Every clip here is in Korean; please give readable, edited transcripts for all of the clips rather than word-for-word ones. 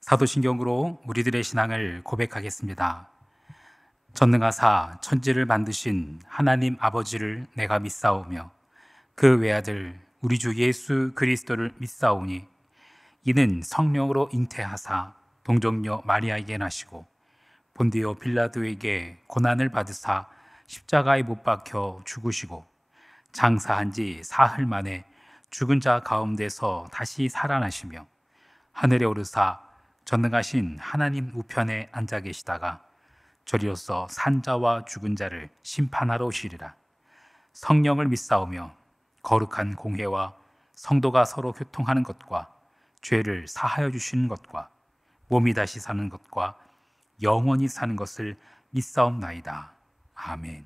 사도신경으로 우리들의 신앙을 고백하겠습니다. 전능하사 천지를 만드신 하나님 아버지를 내가 믿사오며 그 외아들 우리 주 예수 그리스도를 믿사오니 이는 성령으로 잉태하사 동정녀 마리아에게 나시고 본디오 빌라도에게 고난을 받으사 십자가에 못 박혀 죽으시고 장사한 지 사흘 만에 죽은 자 가운데서 다시 살아나시며 하늘에 오르사 전능하신 하나님 우편에 앉아 계시다가 저리로서 산자와 죽은 자를 심판하러 오시리라. 성령을 믿사오며 거룩한 공회와 성도가 서로 교통하는 것과 죄를 사하여 주시는 것과 몸이 다시 사는 것과 영원히 사는 것을 믿사옵나이다. 아멘.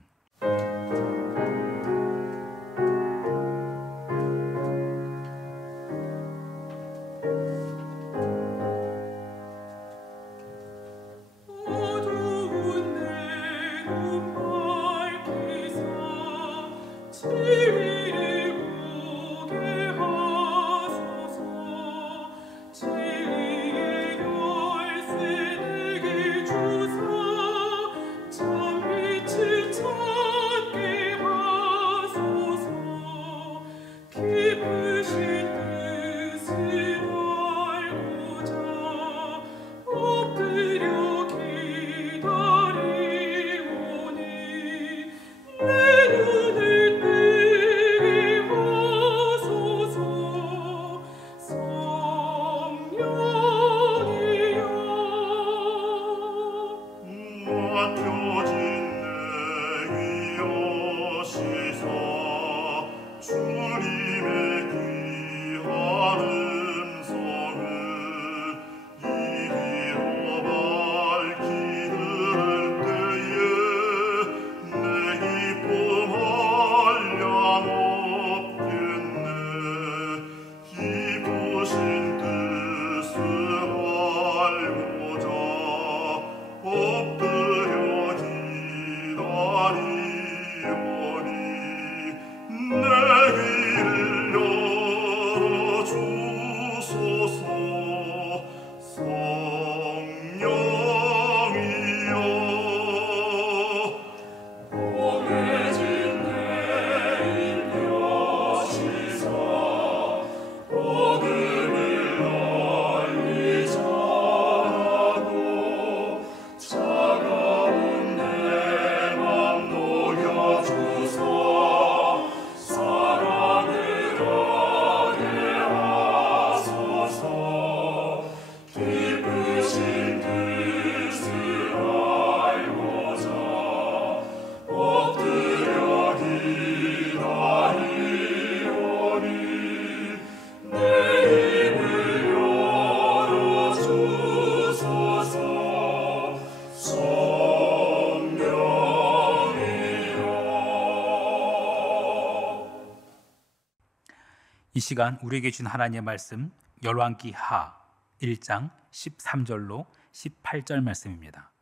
이 시간 우리에게 준 하나님의 말씀 열왕기하 1장 13절로 18절 말씀입니다.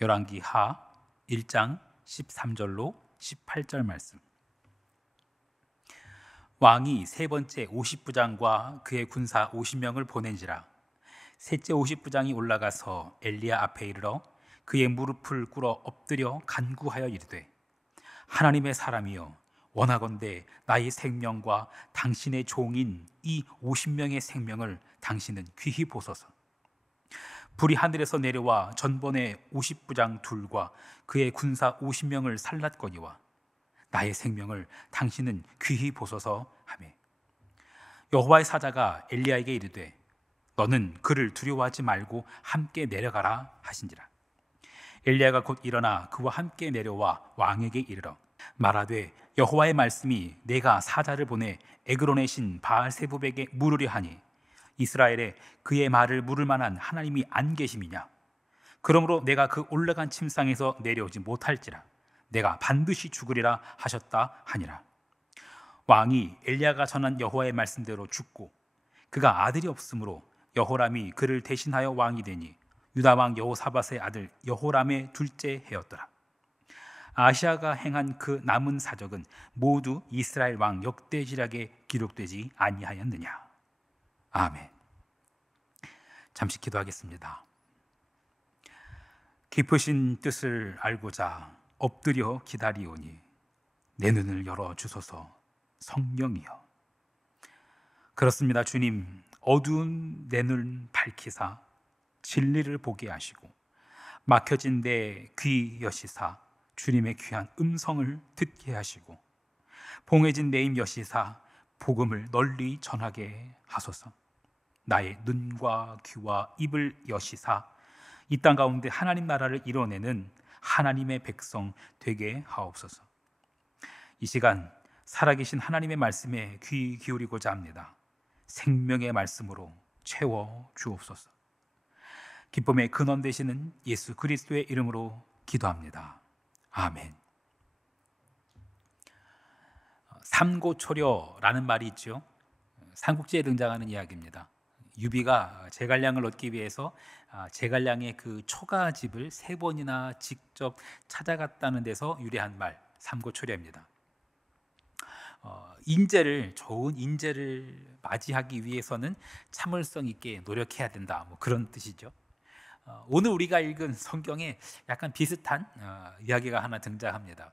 열왕기하 1장 13절로 18절 말씀. 왕이 세 번째 50부장과 그의 군사 50명을 보낸지라. 셋째 50부장이 올라가서 엘리야 앞에 이르러 그의 무릎을 꿇어 엎드려 간구하여 이르되, 하나님의 사람이여, 원하건대 나의 생명과 당신의 종인 이 50명의 생명을 당신은 귀히 보소서. 불이 하늘에서 내려와 전번에 50부장 둘과 그의 군사 50명을 살랐거니와 나의 생명을 당신은 귀히 보소서 하매, 여호와의 사자가 엘리야에게 이르되, 너는 그를 두려워하지 말고 함께 내려가라 하신지라. 엘리야가 곧 일어나 그와 함께 내려와 왕에게 이르러 말하되, 여호와의 말씀이 내가 사자를 보내 에그론의 신 바알세붑에게 물으려 하니 이스라엘에 그의 말을 물을 만한 하나님이 안 계심이냐? 그러므로 내가 그 올라간 침상에서 내려오지 못할지라 내가 반드시 죽으리라 하셨다 하니라. 왕이 엘리야가 전한 여호와의 말씀대로 죽고 그가 아들이 없으므로 여호람이 그를 대신하여 왕이 되니 유다 왕 여호사밧의 아들 여호람의 둘째 해였더라. 아시아가 행한 그 남은 사적은 모두 이스라엘 왕 역대지략에 기록되지 아니하였느냐. 아멘. 잠시 기도하겠습니다. 깊으신 뜻을 알고자 엎드려 기다리오니 내 눈을 열어 주소서. 성령이여. 그렇습니다. 주님, 어두운 내 눈 밝히사 진리를 보게 하시고 막혀진 내 귀 여시사 주님의 귀한 음성을 듣게 하시고 봉해진 내 입 여시사 복음을 널리 전하게 하소서. 나의 눈과 귀와 입을 여시사 이 땅 가운데 하나님 나라를 이뤄내는 하나님의 백성 되게 하옵소서. 이 시간 살아계신 하나님의 말씀에 귀 기울이고자 합니다. 생명의 말씀으로 채워 주옵소서. 기쁨의 근원 되시는 예수 그리스도의 이름으로 기도합니다. 아멘. 삼고초려라는 말이 있죠. 삼국지에 등장하는 이야기입니다. 유비가 제갈량을 얻기 위해서 제갈량의 그 초가집을 3번이나 직접 찾아갔다는 데서 유래한 말, 삼고초려입니다. 좋은 인재를 맞이하기 위해서는 참을성 있게 노력해야 된다, 그런 뜻이죠. 오늘 우리가 읽은 성경에 약간 비슷한 이야기가 하나 등장합니다.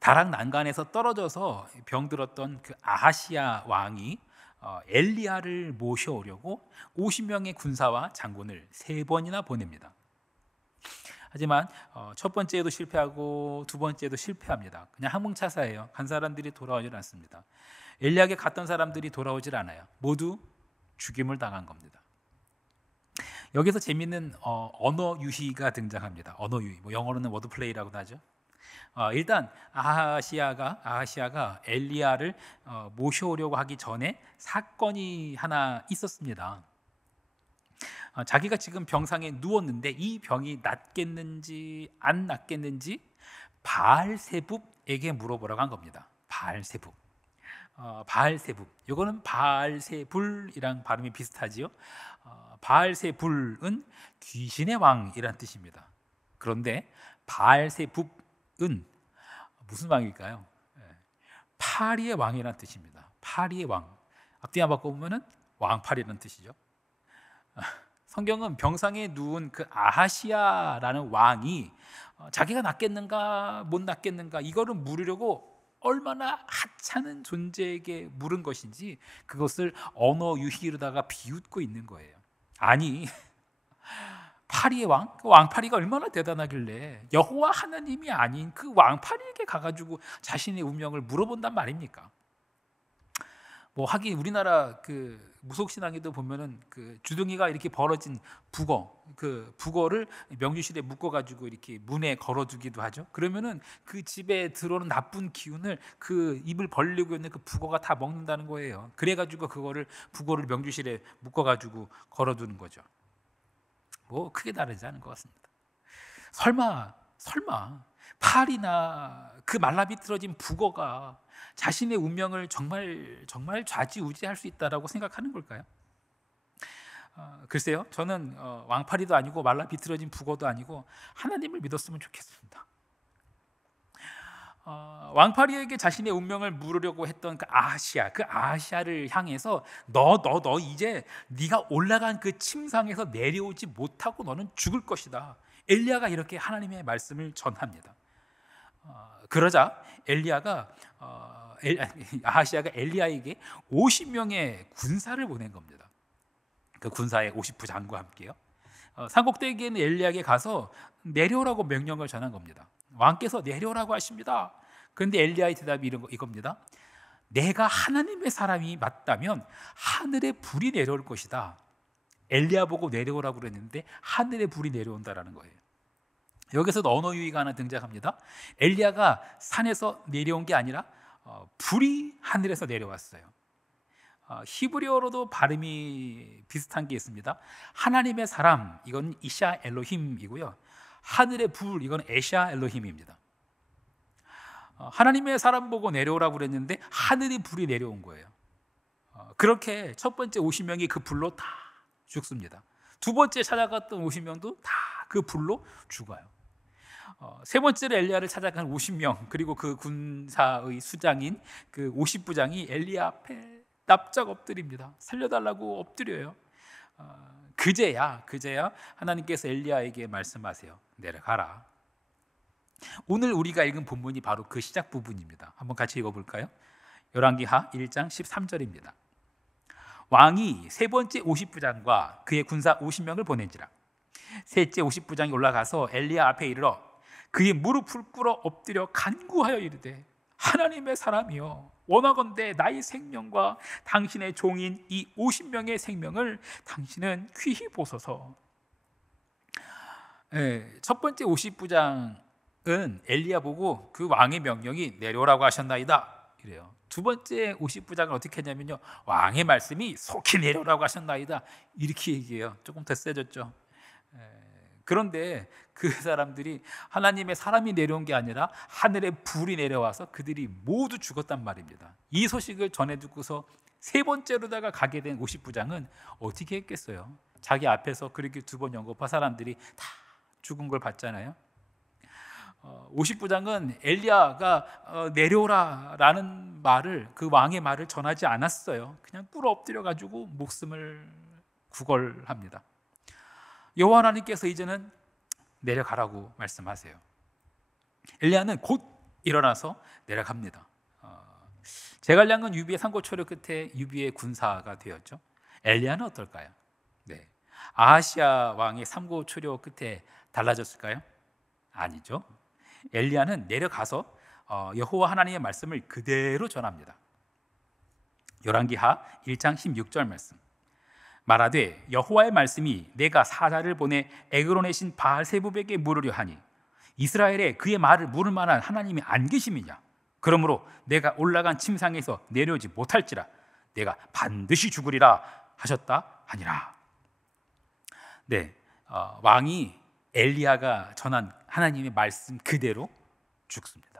다락 난간에서 떨어져서 병들었던 그 아하시야 왕이 엘리야를 모셔오려고 50명의 군사와 장군을 3번이나 보냅니다. 하지만 첫 번째에도 실패하고 두 번째에도 실패합니다. 그냥 항문차사예요. 간 사람들이 돌아오질 않습니다. 엘리야에게 갔던 사람들이 돌아오질 않아요. 모두 죽임을 당한 겁니다. 여기서 재미있는 언어 유희가 등장합니다. 언어 유희, 영어로는 워드플레이라고도 하죠. 일단 아하시야가 엘리야를 모셔오려고 하기 전에 사건이 하나 있었습니다. 자기가 지금 병상에 누웠는데 이 병이 낫겠는지 안 낫겠는지 바알세붑에게 물어보라고 한 겁니다. 바알세붑. 이거는 바알세불이랑 발음이 비슷하지요. 바알세불은 귀신의 왕이란 뜻입니다. 그런데 바알세붑은 무슨 왕일까요? 파리의 왕이란 뜻입니다. 파리의 왕. 앞뒤만 바꿔보면 왕팔이라는 뜻이죠. 성경은 병상에 누운 그 아하시야라는 왕이 자기가 낫겠는가 못 낫겠는가 이거를 물으려고 얼마나 하찮은 존재에게 물은 것인지 그것을 언어 유희로다가 비웃고 있는 거예요. 아니, 파리의 왕? 그 왕파리가 얼마나 대단하길래 여호와 하나님이 아닌 그 왕파리에게 가가지고 자신의 운명을 물어본단 말입니까? 하긴 우리나라 그 무속신앙에도 보면은 그 주둥이가 이렇게 벌어진 그 북어를 명주실에 묶어가지고 이렇게 문에 걸어두기도 하죠. 그러면은 그 집에 들어오는 나쁜 기운을 그 입을 벌리고 있는 그 북어가 다 먹는다는 거예요. 그래가지고 북어를 명주실에 묶어가지고 걸어두는 거죠. 크게 다르지 않은 것 같습니다. 설마 파리나 그 말라비틀어진 북어가 자신의 운명을 정말 좌지우지할 수 있다라고 생각하는 걸까요? 글쎄요, 저는 왕파리도 아니고 말라비틀어진 북어도 아니고 하나님을 믿었으면 좋겠습니다. 왕파리에게 자신의 운명을 물으려고 했던 그 아하시야를 향해서 너 이제 네가 올라간 그 침상에서 내려오지 못하고 너는 죽을 것이다. 엘리야가 이렇게 하나님의 말씀을 전합니다. 그러자 아하시야가 엘리야에게 50명의 군사를 보낸 겁니다. 그 군사의 50부장과 함께요. 산꼭대기에 있는 엘리야에게 가서 내려오라고 명령을 전한 겁니다. 왕께서 내려오라고 하십니다. 그런데 엘리야의 대답이 이겁니다. 내가 하나님의 사람이 맞다면 하늘에 불이 내려올 것이다. 엘리야 보고 내려오라고 그랬는데 하늘에 불이 내려온다라는 거예요. 여기서도 언어 유희가 하나 등장합니다. 엘리야가 산에서 내려온 게 아니라 불이 하늘에서 내려왔어요. 히브리어로도 발음이 비슷한 게 있습니다. 하나님의 사람, 이건 이샤 엘로힘이고요. 하늘의 불, 이건 에샤 엘로힘입니다. 하나님의 사람 보고 내려오라고 그랬는데 하늘의 불이 내려온 거예요. 그렇게 첫 번째 50명이 그 불로 다 죽습니다. 두 번째 찾아갔던 50명도 다 그 불로 죽어요. 세 번째로 엘리야를 찾아간 50명, 그리고 그 군사의 수장인 그 50부장이 엘리야 앞에 납작 엎드립니다. 살려달라고 엎드려요. 그제야 하나님께서 엘리야에게 말씀하세요. 내려가라. 오늘 우리가 읽은 본문이 바로 그 시작 부분입니다. 한번 같이 읽어볼까요? 열왕기하 1장 13절입니다. 왕이 세 번째 50부장과 그의 군사 50명을 보낸지라. 셋째 50부장이 올라가서 엘리야 앞에 이르러 그의 무릎을 꿇어 엎드려 간구하여 이르되 하나님의 사람이여, 원하건대 나의 생명과 당신의 종인 이 50명의 생명을 당신은 귀히 보소서. 첫 번째 50부장은 엘리야 보고 그 왕의 명령이 내려오라고 하셨나이다 이래요. 두 번째 50부장은 어떻게 했냐면요, 왕의 말씀이 속히 내려오라고 하셨나이다 이렇게 얘기해요. 조금 더 세졌죠. 그런데 그 사람들이 하나님의 사람이 내려온 게 아니라 하늘에 불이 내려와서 그들이 모두 죽었단 말입니다. 이 소식을 전해두고서 세 번째로다가 가게 된 50부장은 어떻게 했겠어요? 자기 앞에서 그렇게 두 번 영접한 사람들이 다 죽은 걸 봤잖아요. 50부장은 엘리야가 내려오라라는 말을, 그 왕의 말을 전하지 않았어요. 그냥 꿇어 엎드려 가지고 목숨을 구걸합니다. 여호와 하나님께서 이제는 내려가라고 말씀하세요. 엘리야는 곧 일어나서 내려갑니다. 제갈량은 유비의 상고초려 끝에 유비의 군사가 되었죠. 엘리야는 어떨까요? 네. 아하시아 왕의 상고초려 끝에 달라졌을까요? 아니죠. 엘리야는 내려가서 여호와 하나님의 말씀을 그대로 전합니다. 열왕기하 1장 16절 말씀. 말하되 여호와의 말씀이 내가 사자를 보내 에그론의 신 바알세붑에게 물으려 하니 이스라엘에 그의 말을 물을 만한 하나님이 안 계심이냐? 그러므로 내가 올라간 침상에서 내려오지 못할지라 내가 반드시 죽으리라 하셨다 하니라. 네, 왕이 엘리야가 전한 하나님의 말씀 그대로 죽습니다.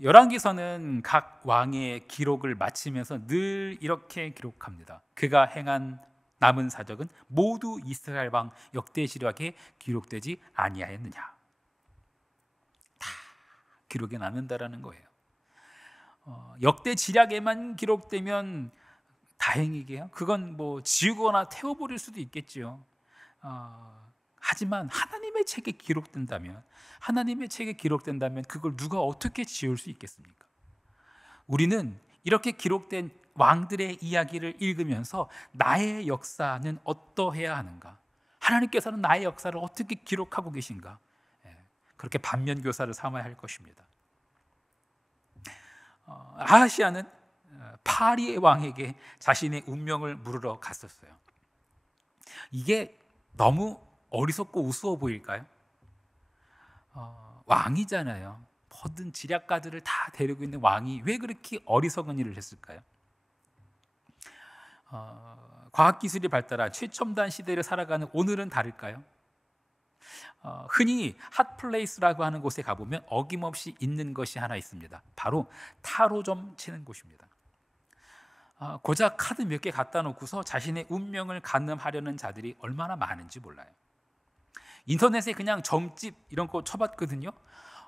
열왕기서는 각 왕의 기록을 마치면서 늘 이렇게 기록합니다. 그가 행한 남은 사적은 모두 이스라엘 왕 역대시록에 기록되지 아니하였느냐. 다 기록에 남는다라는 거예요. 역대 지략에만 기록되면 다행이게요. 그건 뭐 지우거나 태워버릴 수도 있겠지요. 하지만 하나님의 책에 기록된다면, 그걸 누가 어떻게 지울 수 있겠습니까? 우리는 이렇게 기록된 왕들의 이야기를 읽으면서 나의 역사는 어떠해야 하는가, 하나님께서는 나의 역사를 어떻게 기록하고 계신가, 그렇게 반면교사를 삼아야 할 것입니다. 아하시아는 파리의 왕에게 자신의 운명을 물으러 갔었어요. 이게 너무 어리석고 우스워 보일까요? 왕이잖아요. 모든 지략가들을 다 데리고 있는 왕이 왜 그렇게 어리석은 일을 했을까요? 과학기술이 발달한 최첨단 시대를 살아가는 오늘은 다를까요? 흔히 핫플레이스라고 하는 곳에 가보면 어김없이 있는 것이 하나 있습니다. 바로 타로점 치는 곳입니다. 고작 카드 몇 개 갖다 놓고서 자신의 운명을 가늠하려는 자들이 얼마나 많은지 몰라요. 인터넷에 그냥 점집 이런 거 쳐봤거든요.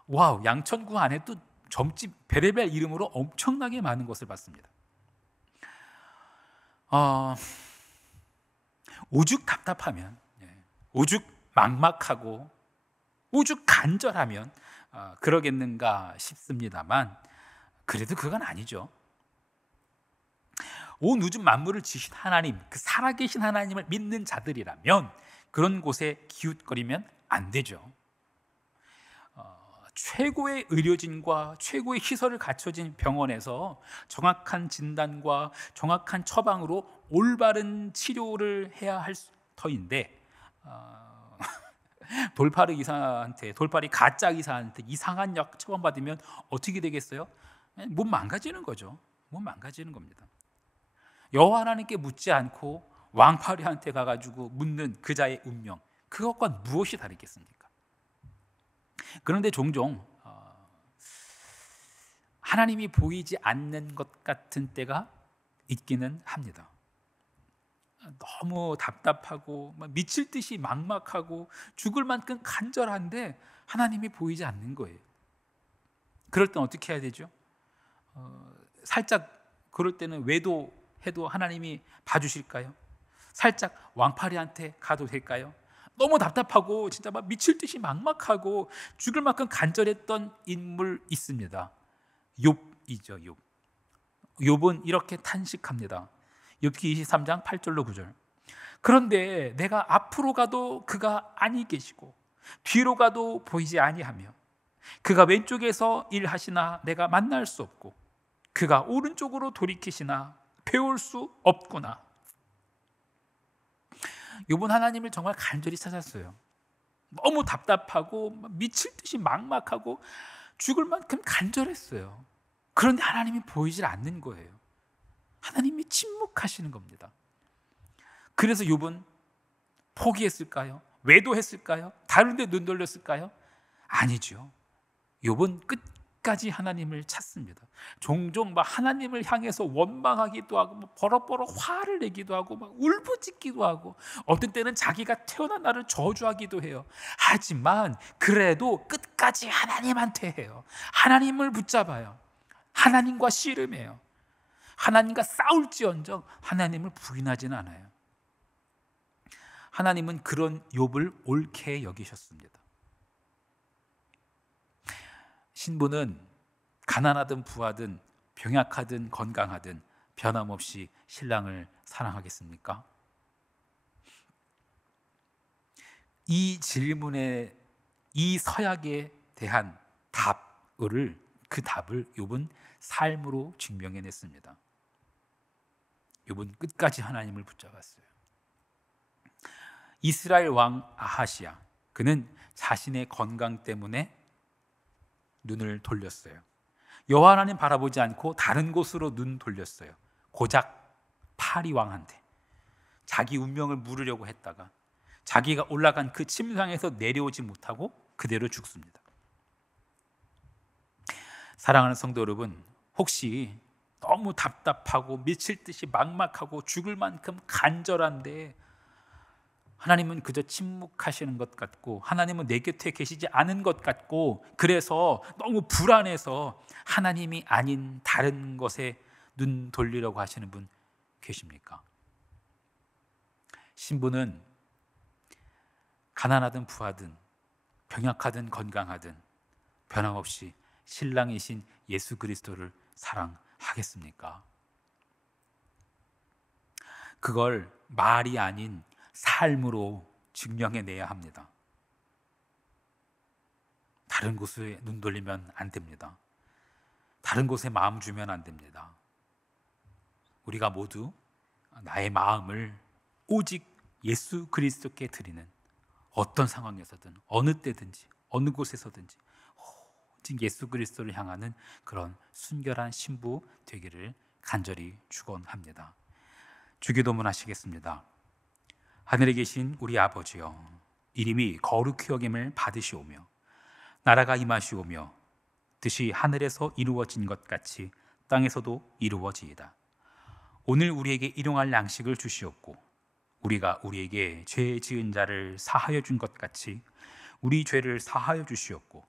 와우, 양천구 안에 또 점집 별의별 이름으로 엄청나게 많은 것을 봤습니다. 오죽 답답하면, 오죽 막막하고 오죽 간절하면 그러겠는가 싶습니다만, 그래도 그건 아니죠. 온 우주 만물을 지으신 하나님, 그 살아계신 하나님을 믿는 자들이라면 그런 곳에 기웃거리면 안 되죠. 최고의 의료진과 최고의 시설을 갖춰진 병원에서 정확한 진단과 정확한 처방으로 올바른 치료를 해야 할 터인데, 돌팔이 가짜 의사한테 이상한 약 처방받으면 어떻게 되겠어요? 몸 망가지는 거죠. 몸 망가지는 겁니다. 여호와 하나님께 묻지 않고 왕파리한테 가가지고 묻는 그자의 운명, 그것과 무엇이 다르겠습니까? 그런데 종종 하나님이 보이지 않는 것 같은 때가 있기는 합니다. 너무 답답하고 미칠 듯이 막막하고 죽을 만큼 간절한데 하나님이 보이지 않는 거예요. 그럴 땐 어떻게 해야 되죠? 살짝 그럴 때는 외도해도 하나님이 봐주실까요? 살짝 왕파리한테 가도 될까요? 너무 답답하고 진짜 막 미칠 듯이 막막하고 죽을 만큼 간절했던 인물 있습니다. 욥이죠. 욥. 욥은 이렇게 탄식합니다. 욥기 23장 8절로 9절. 그런데 내가 앞으로 가도 그가 아니 계시고 뒤로 가도 보이지 아니하며 그가 왼쪽에서 일하시나 내가 만날 수 없고 그가 오른쪽으로 돌이키시나 배울 수 없구나. 욥은 하나님을 정말 간절히 찾았어요. 너무 답답하고 미칠 듯이 막막하고 죽을 만큼 간절했어요. 그런데 하나님이 보이질 않는 거예요. 하나님이 침묵하시는 겁니다. 그래서 욥은 포기했을까요? 외도했을까요? 다른 데 눈 돌렸을까요? 아니죠. 욥은 끝까지 하나님을 찾습니다. 종종 막 하나님을 향해서 원망하기도 하고 막 버럭버럭 화를 내기도 하고 막 울부짖기도 하고 어떤 때는 자기가 태어난 날을 저주하기도 해요. 하지만 그래도 끝까지 하나님한테 해요. 하나님을 붙잡아요. 하나님과 씨름해요. 하나님과 싸울지언정 하나님을 부인하지는 않아요. 하나님은 그런 욥을 옳게 여기셨습니다. 신부는 가난하든 부하든 병약하든 건강하든 변함없이 신랑을 사랑하겠습니까? 이 질문에, 이 서약에 대한 그 답을 욥은 삶으로 증명해냈습니다. 욥은 끝까지 하나님을 붙잡았어요. 이스라엘 왕 아하시야, 그는 자신의 건강 때문에 눈을 돌렸어요. 여호와 하나님 바라보지 않고 다른 곳으로 눈 돌렸어요. 고작 파리 왕한테 자기 운명을 물으려고 했다가 자기가 올라간 그 침상에서 내려오지 못하고 그대로 죽습니다. 사랑하는 성도 여러분, 혹시 너무 답답하고 미칠 듯이 막막하고 죽을 만큼 간절한데 하나님은 그저 침묵하시는 것 같고 하나님은 내 곁에 계시지 않은 것 같고 그래서 너무 불안해서 하나님이 아닌 다른 것에 눈 돌리려고 하시는 분 계십니까? 신부는 가난하든 부하든 병약하든 건강하든 변함없이 신랑이신 예수 그리스도를 사랑하겠습니까? 그걸 말이 아닌 삶으로 증명해내야 합니다. 다른 곳에 눈 돌리면 안 됩니다. 다른 곳에 마음 주면 안 됩니다. 우리가 모두 나의 마음을 오직 예수 그리스도께 드리는 어떤 상황에서든 어느 때든지 어느 곳에서든지 오직 예수 그리스도를 향하는 그런 순결한 신부 되기를 간절히 축원합니다. 주기도문 하시겠습니다. 하늘에 계신 우리 아버지여, 이름이 거룩히 여김을 받으시오며 나라가 임하시오며 뜻이 하늘에서 이루어진 것 같이 땅에서도 이루어지이다. 오늘 우리에게 일용할 양식을 주시옵고 우리가 우리에게 죄 지은 자를 사하여 준 것 같이 우리 죄를 사하여 주시옵고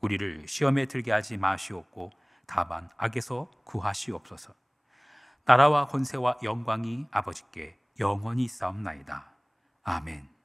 우리를 시험에 들게 하지 마시옵고 다만 악에서 구하시옵소서. 나라와 권세와 영광이 아버지께 영원히 있사옵나이다. 아멘.